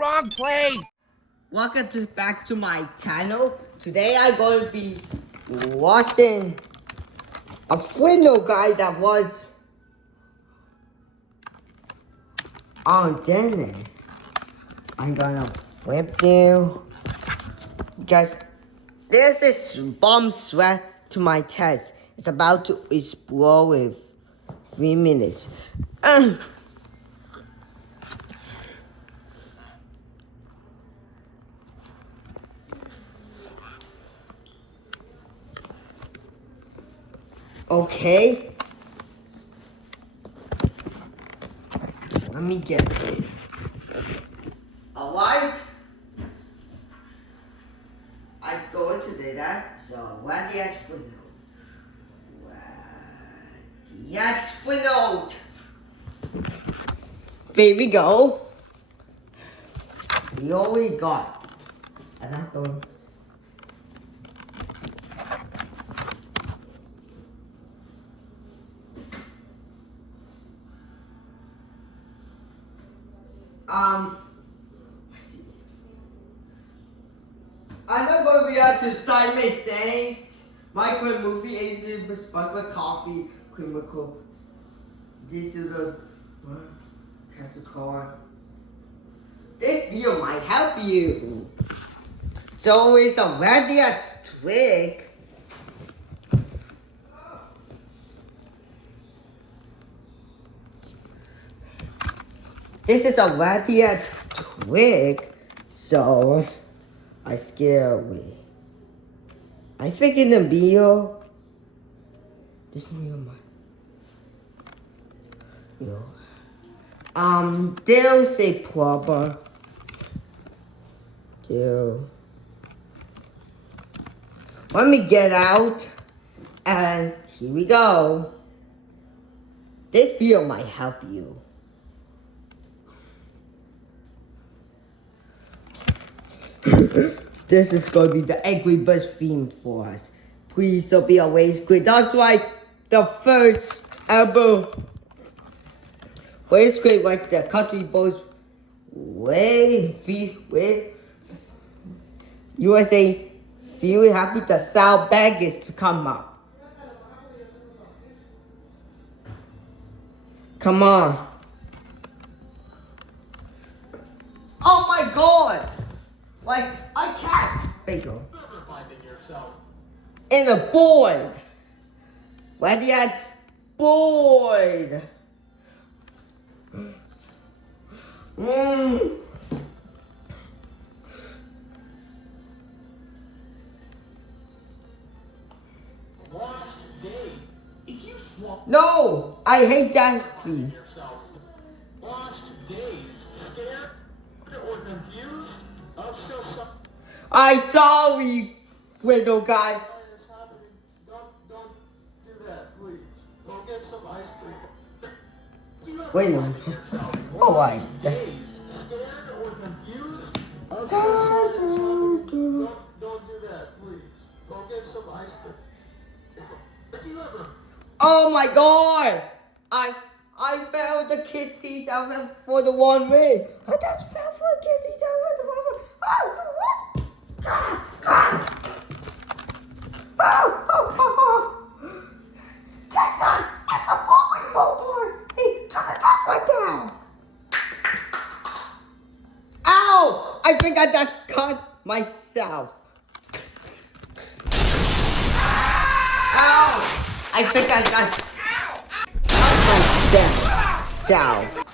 wrong place. Welcome back to my channel. Today I'm going to be watching a funnel guy that was on dinner. I'm gonna flip you because there's this bomb threat to my chest. It's about to explode in 3 minutes. Okay. Let me get it. Alright. I go to that. So what the explanation? The explanation. Here we go. We already got another. I'm not going to be able to sign my saints. My quick movie is with sparkling coffee, chemical. This is the has the car. This video might help you. So it's a radiant twig. This is a radiant twig. So I scare away. I think in the video, this video might, there's a problem. Let me get out, and here we go. This video might help you. This is going to be the Angry Birds theme for us. Please don't be a ragequit. That's like the first ever ragequit, like the country boys USA feeling happy to sell baggage to come up. Come on. Oh my god! Like, I can't. Bagel. In a board. Where that's bored. No, I hate that thing. I'm sorry, little guy. Don't do that, please. Go get some ice cream. Wait a minute. Alright. Scared or confused? Don't do that, please. Go get some ice cream. Oh my god! I found the kiss teeth out for the one way. I just fell for the kiss teeth out for the one way. Jackson, it's a boy, boy. Hey, try to talk right there. Ow! I think I just cut myself. Ow! I think I got myself.